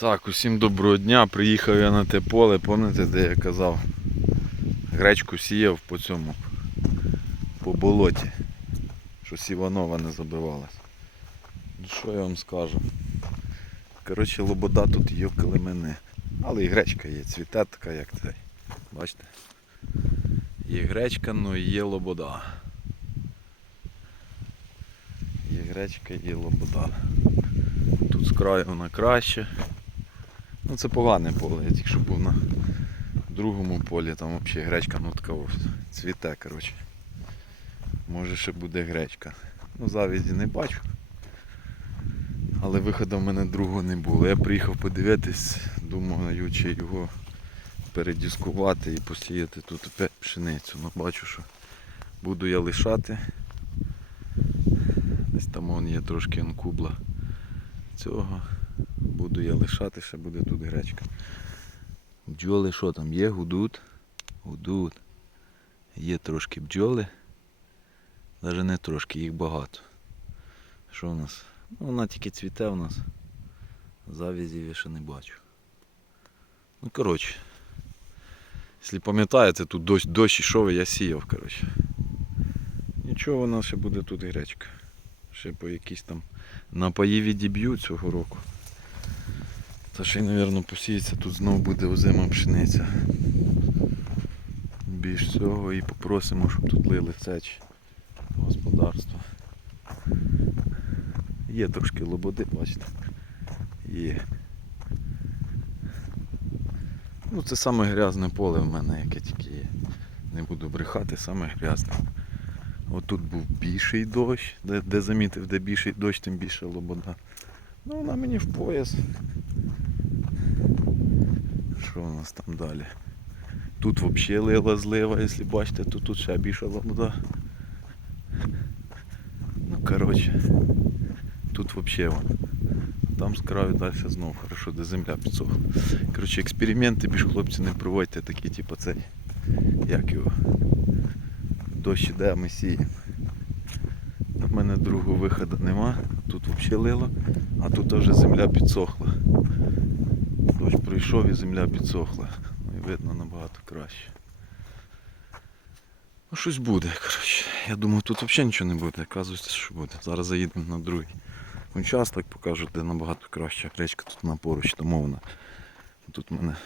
Так, усім доброго дня. Приїхав я на те поле, пам'ятаєте, де я казав? Гречку сіяв по цьому, по болоті. Що Сіванова не забивалась. Ну що я вам скажу? Коротше, лобода тут є коли мене. Але і гречка є, цвіте така, як цей. Бачите? Є гречка, ну і є лобода. Є гречка, є лобода. Тут з краю вона краще. Ну це погане поле, я тільки що був на другому полі, там взагалі гречка ну така цвіте, коротше. Може ще буде гречка. Ну завіді не бачу. Але виходу в мене другого не було. Я приїхав подивитись, думаю, чи його передіскувати і посіяти тут пшеницю. Ну бачу, що буду я лишати. Десь там вон є трошки анкубла цього. Буду я лишати, ще буде тут гречка. Бджоли що там є? Гудуть? Гудуть. Є трошки бджоли. Навіть не трошки, їх багато. Що в нас? Ну, вона тільки цвіте у нас. Завізів я ще не бачу. Ну, коротше. Якщо пам'ятаєте, тут дощ, дощ ішов і я сіяв, коротше. Нічого, вона ще буде тут гречка. Ще по якісь там напаї відіб'ю цього року. Та ще й, мабуть, посіється, тут знову буде озима пшениця. Більш цього і попросимо, щоб тут лили сеч господарства. Є трошки лободи, бачите. Є. Ну це саме грязне поле в мене, яке тільки є. Не буду брехати, саме грязне. Отут був більший дощ, де, де замітив, де більший дощ, тим більше лобода. Ну вона мені в пояс. Що у нас там далі? Тут взагалі лила злива, якщо бачите, то тут ще більша лобода. Ну коротше, тут взагалі вон. Там з краю далі знов хорошо, де земля підсохла. Коротше, експерименти більш хлопці не проводьте такі, типу цей. Як його? Дощ іде, ми сіємо. У мене другого виходу нема. Тут взагалі лило, а тут вже земля підсохла. Дощ пройшов і земля підсохла. Ну і видно набагато краще. Ну щось буде, коротше. Я думав, тут взагалі нічого не буде. Оказується, що буде. Зараз заїдемо на другий участок, покажу, де набагато краще. Речка тут на поруч домовна. Тут в мене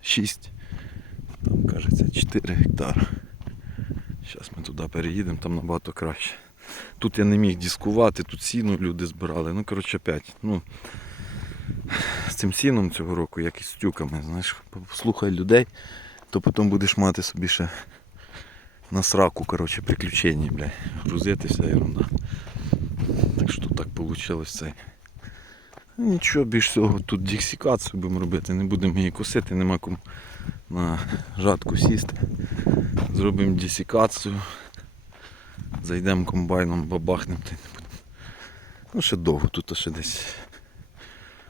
6, там кажеться 4 гектари. Зараз ми туди переїдемо, там набагато краще. Тут я не міг дискувати, тут сіно люди збирали. Ну, коротше, опять. Ну, з цим сіном цього року, як і з тюками, знаєш, послухай людей, то потім будеш мати собі ще на сраку, коротше, приключення, блядь. Грузити вся ерунда. Так що так вийшло це. Ну, Нічого більш всього, тут дексикацію будемо робити, не будемо її косити, нема кому на жатку сісти. Зробимо десікацію. Зайдемо комбайном, бабахнемо. Ну ще довго, тут ще десь.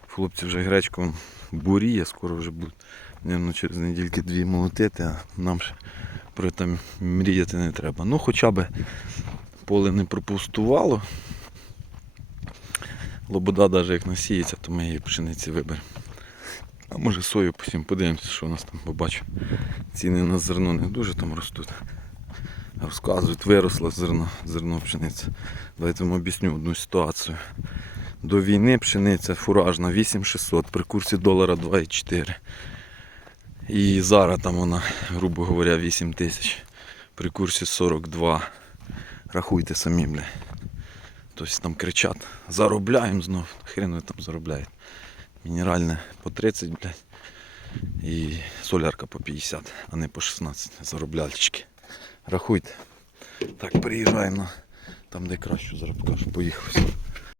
Хлопці вже гречку буріє, скоро вже будуть. Наверно, через недільки дві молотити, а нам ще про там мріяти не треба. Ну хоча б поле не пропустувало. Лобода навіть як насіється, то ми її пшениці виберемо. А може сою посім подивимося, що у нас там побачимо. Ціни на зерно не дуже там ростуть. Розказують, виросло зерно, зерно пшениця. Давайте вам об'ясню одну ситуацію. До війни пшениця фуражна 8600 при курсі долара 2,4. І зараз там вона, грубо говоря, 8 тисяч. При курсі 42. Рахуйте самі, бля. Тобто там кричать, заробляємо знов. Хрен ви там заробляєте. Мінеральне по 30, блядь. І солярка по 50, а не по 16 заробляльчики. Рахуйте. Так, приїжджаємо на там, де краще зараз покажу. Поїхав.